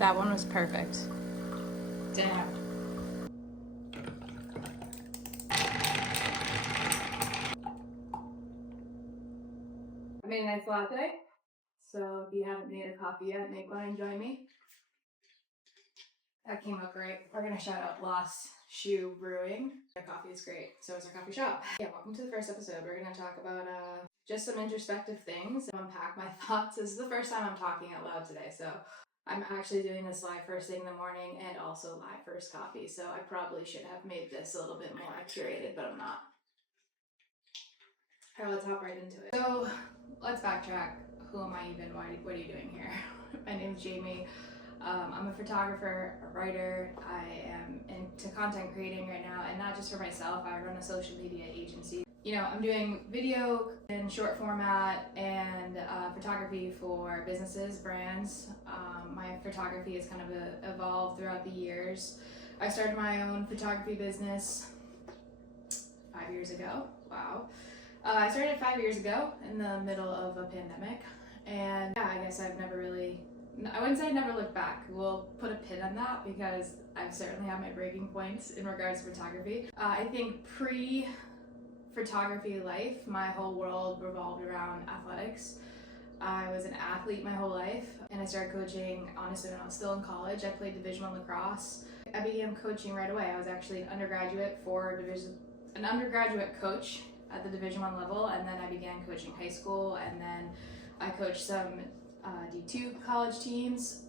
That one was perfect. Damn. I made a nice latte, so if you haven't made a coffee yet, make one and join me. That came out great. We're gonna shout out Lost Shoe Brewing. Their coffee is great, so is our coffee shop. Yeah, welcome to the first episode. We're gonna talk about just some introspective things, unpack my thoughts. This is the first time I'm talking out loud today, so I'm actually doing this live first thing in the morning and also live first coffee, so I probably should have made this a little bit more curated, but I'm not. Alright, let's hop right into it. So, let's backtrack. Who am I even? What are you doing here? My name's Jamie. I'm a photographer, a writer. I am into content creating right now, and not just for myself. I run a social media agency. You know, I'm doing video in short format and photography for businesses, brands. My photography has kind of evolved throughout the years. I started my own photography business 5 years ago. Wow. I started 5 years ago in the middle of a pandemic, and yeah, I guess I wouldn't say I never looked back. We'll put a pin on that because I've certainly had my breaking points in regards to photography. I think pre-photography life, my whole world revolved around athletics. I was an athlete my whole life, and I started coaching, honestly, when I was still in college. I played Division I lacrosse. I began coaching right away. I was actually an undergraduate coach at the Division I level, and then I began coaching high school, and then I coached some D2 college teams,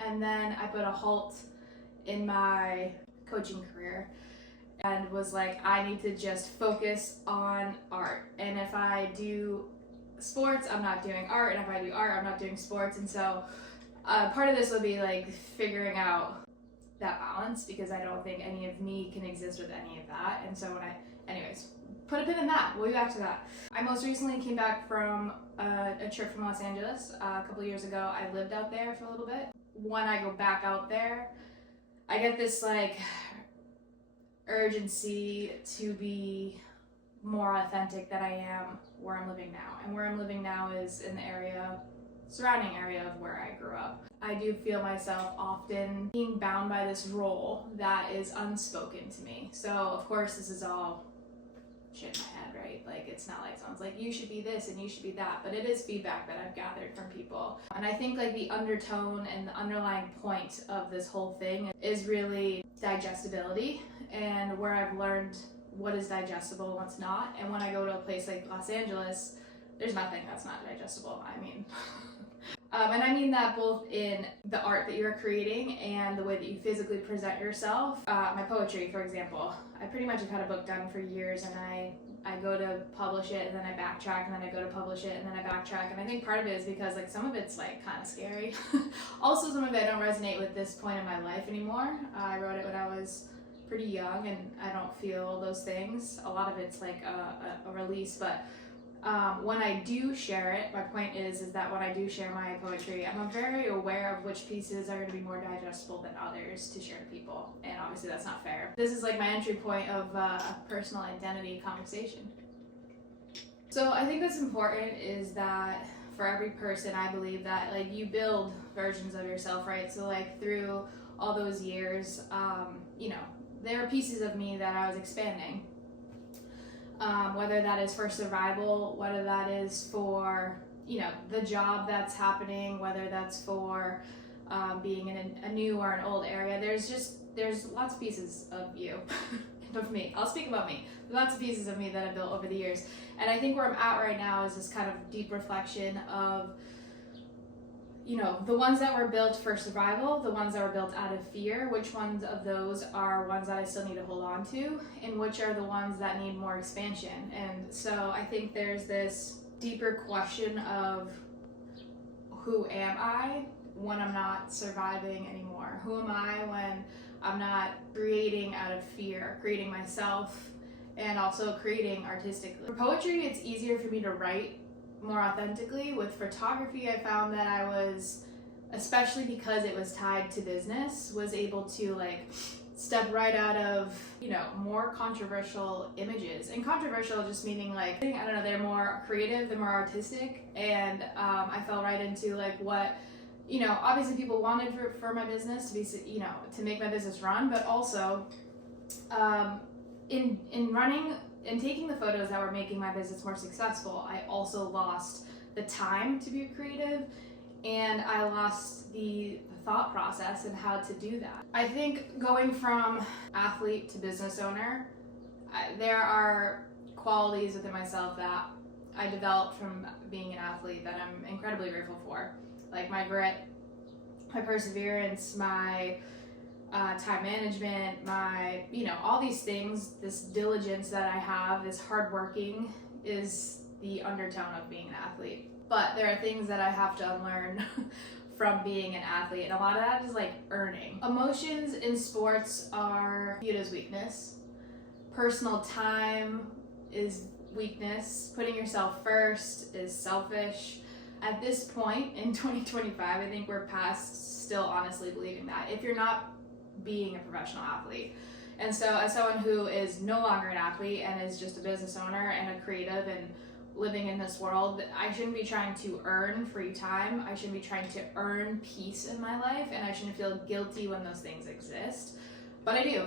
and then I put a halt in my coaching career and was like, I need to just focus on art, and if I do sports, I'm not doing art, and if I do art, I'm not doing sports. And so part of this will be like figuring out that balance, because I don't think any of me can exist with any of that. And so anyways, put a pin in that. We'll be back to that. I most recently came back from a trip from Los Angeles a couple years ago. I lived out there for a little bit. When I go back out there, I get this like urgency to be more authentic than I am where I'm living now. And where I'm living now is in the surrounding area of where I grew up. I do feel myself often being bound by this role that is unspoken to me. So of course this is all shit in my head, right? Like, it's not like someone's like, you should be this and you should be that, but it is feedback that I've gathered from people. And I think like the undertone and the underlying point of this whole thing is really digestibility, and where I've learned what is digestible and what's not. And when I go to a place like Los Angeles, there's nothing that's not digestible. I mean, and I mean that both in the art that you're creating and the way that you physically present yourself. My poetry, for example, I pretty much have had a book done for years, and I go to publish it, and then I backtrack, and then I go to publish it, and then I backtrack. And I think part of it is because like some of it's like kind of scary. Also, some of it I don't resonate with this point in my life anymore. I wrote it when I was pretty young, and I don't feel those things. A lot of it's like a release, but when I do share it, my point is that when I do share my poetry, I'm very aware of which pieces are going to be more digestible than others to share to people, and obviously that's not fair. This is like my entry point of a personal identity conversation. So I think what's important is that for every person, I believe that like you build versions of yourself, right? So like through all those years, you know, there are pieces of me that I was expanding. Whether that is for survival, whether that is for, you know, the job that's happening, whether that's for being in a new or an old area. There's lots of pieces of you, of me. I'll speak about me. Lots of pieces of me that I've built over the years. And I think where I'm at right now is this kind of deep reflection of, you know, the ones that were built for survival, the ones that were built out of fear, which ones of those are ones that I still need to hold on to, and which are the ones that need more expansion. And so I think there's this deeper question of, who am I when I'm not surviving anymore? Who am I when I'm not creating out of fear, creating myself, and also creating artistically? For poetry, it's easier for me to write more authentically. With photography, I found that I was, especially because it was tied to business, was able to like step right out of, you know, more controversial images. And controversial just meaning like, I don't know, they're more creative, they're more artistic, and I fell right into like what you know, obviously people wanted for my business to be, you know, to make my business run, but also in running and taking the photos that were making my business more successful, I also lost the time to be creative, and I lost the thought process and how to do that. I think going from athlete to business owner, there are qualities within myself that I developed from being an athlete that I'm incredibly grateful for. Like my grit, my perseverance, my time management, my, you know, all these things, this diligence that I have, this hardworking is the undertone of being an athlete. But there are things that I have to unlearn from being an athlete, and a lot of that is like earning. Emotions in sports are viewed as weakness. Personal time is weakness. Putting yourself first is selfish. At this point in 2025, I think we're past still honestly believing that. If you're not being a professional athlete. And so as someone who is no longer an athlete and is just a business owner and a creative and living in this world, I shouldn't be trying to earn free time. I shouldn't be trying to earn peace in my life, and I shouldn't feel guilty when those things exist. But I do.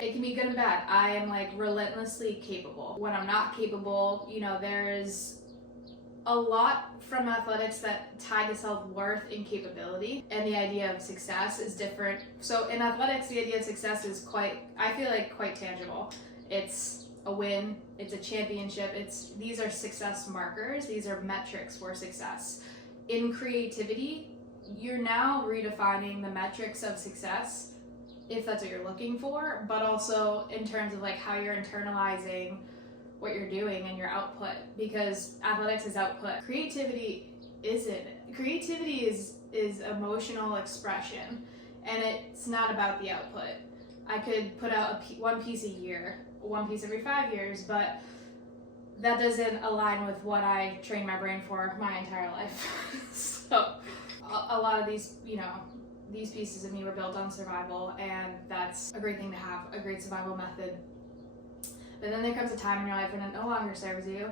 It can be good and bad. I am like relentlessly capable. When I'm not capable, you know, there's a lot from athletics that tie to self-worth and capability, and the idea of success is different. So in athletics, the idea of success is I feel like quite tangible. It's a win, it's a championship, these are success markers, these are metrics for success. In creativity, you're now redefining the metrics of success, if that's what you're looking for, but also in terms of like how you're internalizing what you're doing and your output, because athletics is output. Creativity isn't. Creativity is emotional expression, and it's not about the output. I could put out one piece a year, one piece every 5 years, but that doesn't align with what I trained my brain for my entire life. So a lot of these, you know, these pieces of me were built on survival, and that's a great thing to have, a great survival method. But then there comes a time in your life when it no longer serves you,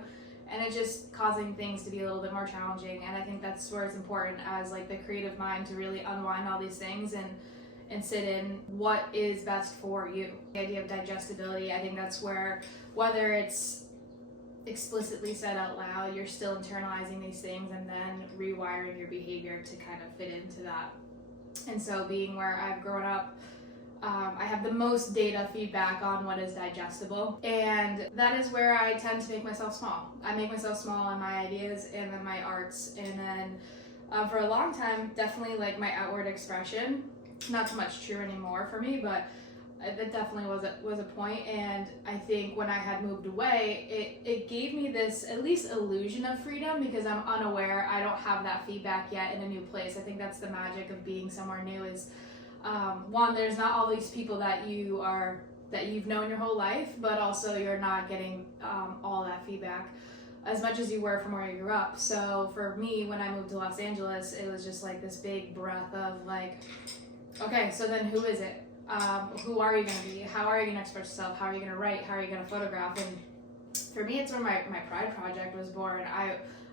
and it's just causing things to be a little bit more challenging. And I think that's where it's important as like the creative mind to really unwind all these things and sit in what is best for you. The idea of digestibility, I think that's where, whether it's explicitly said out loud, you're still internalizing these things and then rewiring your behavior to kind of fit into that. And so being where I've grown up, I have the most data feedback on what is digestible, and that is where I tend to make myself small. I make myself small in my ideas and then my arts, and then for a long time, definitely like my outward expression, not so much true anymore for me, but that definitely was a point. And I think when I had moved away, it gave me this at least illusion of freedom, because I'm unaware, I don't have that feedback yet in a new place. I think that's the magic of being somewhere new is one, there's not all these people that you've known your whole life, but also you're not getting all that feedback as much as you were from where you grew up. So for me, when I moved to Los Angeles, it was just like this big breath of like, okay, so then who is it? Who are you going to be? How are you going to express yourself? How are you going to write? How are you going to photograph? And for me, it's where my Pride project was born.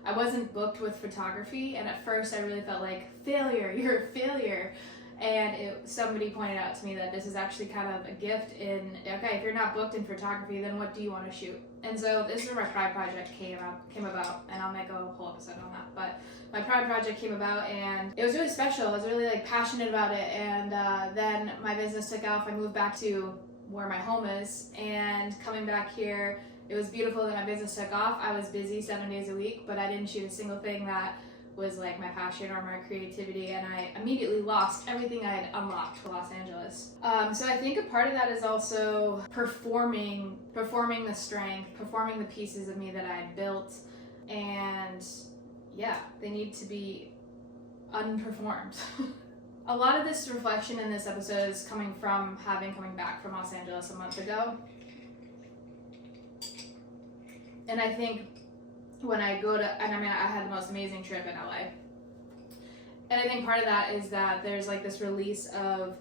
I wasn't booked with photography, and at first I really felt like, failure, you're a failure. And somebody pointed out to me that this is actually kind of a gift in, okay, if you're not booked in photography, then what do you want to shoot? And so this is where my Pride project came about, and I'll make a whole episode on that. But my Pride project came about, and it was really special. I was really like passionate about it, and then my business took off. I moved back to where my home is, and coming back here, it was beautiful that my business took off. I was busy 7 days a week, but I didn't shoot a single thing that was like my passion or my creativity, and I immediately lost everything I had unlocked for Los Angeles. So I think a part of that is also performing the strength, performing the pieces of me that I had built, and yeah, they need to be unperformed. A lot of this reflection in this episode is coming back from Los Angeles a month ago. And I think when I go to, and I mean, I had the most amazing trip in LA. And I think part of that is that there's like this release of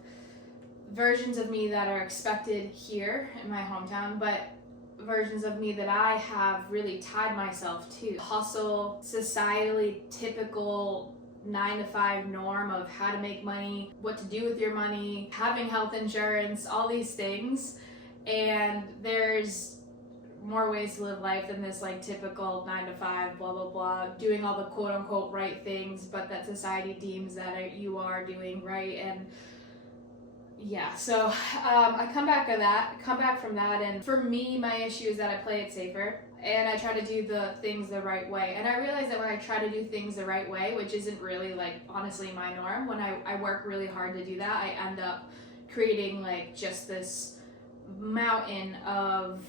versions of me that are expected here in my hometown, but versions of me that I have really tied myself to. Hustle, societally typical 9 to 5 norm of how to make money, what to do with your money, having health insurance, all these things. And there's more ways to live life than this like typical 9 to 5, blah, blah, blah, doing all the quote unquote right things, but that society deems that you are doing right. And yeah, so I come back from that, and for me, my issue is that I play it safer and I try to do the things the right way. And I realize that when I try to do things the right way, which isn't really like honestly my norm, when I work really hard to do that, I end up creating like just this mountain of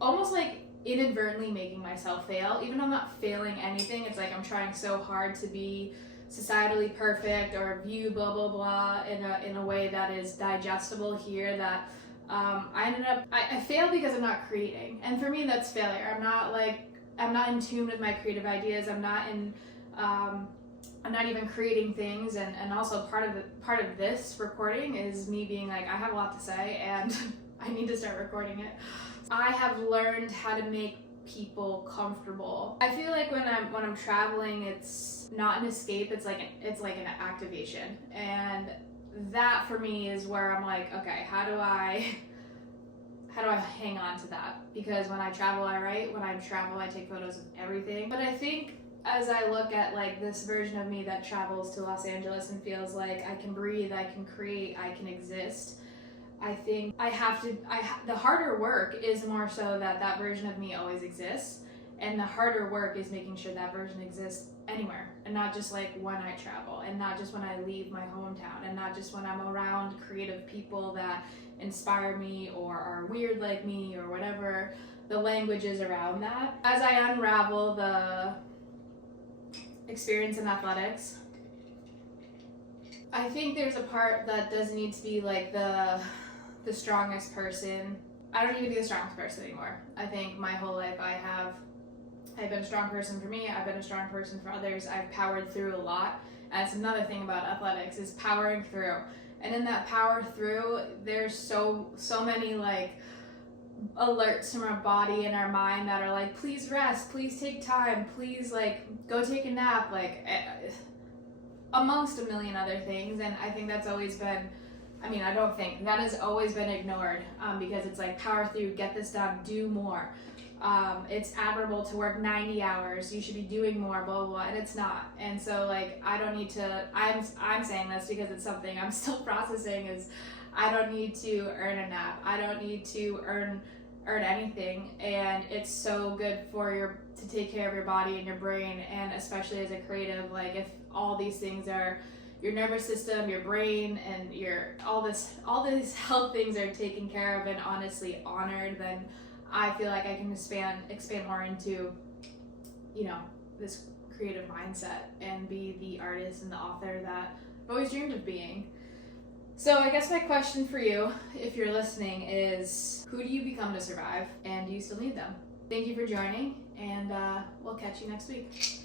almost like inadvertently making myself fail. Even though I'm not failing anything, it's like I'm trying so hard to be societally perfect or view blah blah blah in a way that is digestible here, that I fail because I'm not creating. And for me, that's failure. I'm not in tune with my creative ideas. I'm not even creating things. And also part of this recording is me being like, I have a lot to say and I need to start recording it. I have learned how to make people comfortable. I feel like when I'm traveling, it's not an escape, it's like an activation. And that for me is where I'm like, okay, how do I hang on to that? Because when I travel, I write. When I travel, I take photos of everything. But I think as I look at like this version of me that travels to Los Angeles and feels like I can breathe, I can create, I can exist, I think the harder work is more so that version of me always exists. And the harder work is making sure that version exists anywhere, and not just like when I travel, and not just when I leave my hometown, and not just when I'm around creative people that inspire me or are weird like me or whatever the language is around that. As I unravel the experience in athletics, I think there's a part that doesn't need to be like the strongest person. I don't need to be the strongest person anymore. I think my whole life I've been a strong person for me, I've been a strong person for others, I've powered through a lot. And that's another thing about athletics, is powering through. And in that power through, there's so many like alerts from our body and our mind that are like, please rest, please take time, please like go take a nap, like amongst a million other things. And I think that's always been, that has always been ignored, because it's like power through, get this done, do more. It's admirable to work 90 hours, you should be doing more, blah, blah, blah, and it's not. And so like, I don't need to, I'm saying this because it's something I'm still processing, is I don't need to earn a nap. I don't need to earn anything. And it's so good to take care of your body and your brain. And especially as a creative, like if all these things are, your nervous system, your brain, and all these health things are taken care of and honestly honored, then I feel like I can expand more into, this creative mindset and be the artist and the author that I've always dreamed of being. So I guess my question for you, if you're listening, is who do you become to survive, and do you still need them? Thank you for joining, and we'll catch you next week.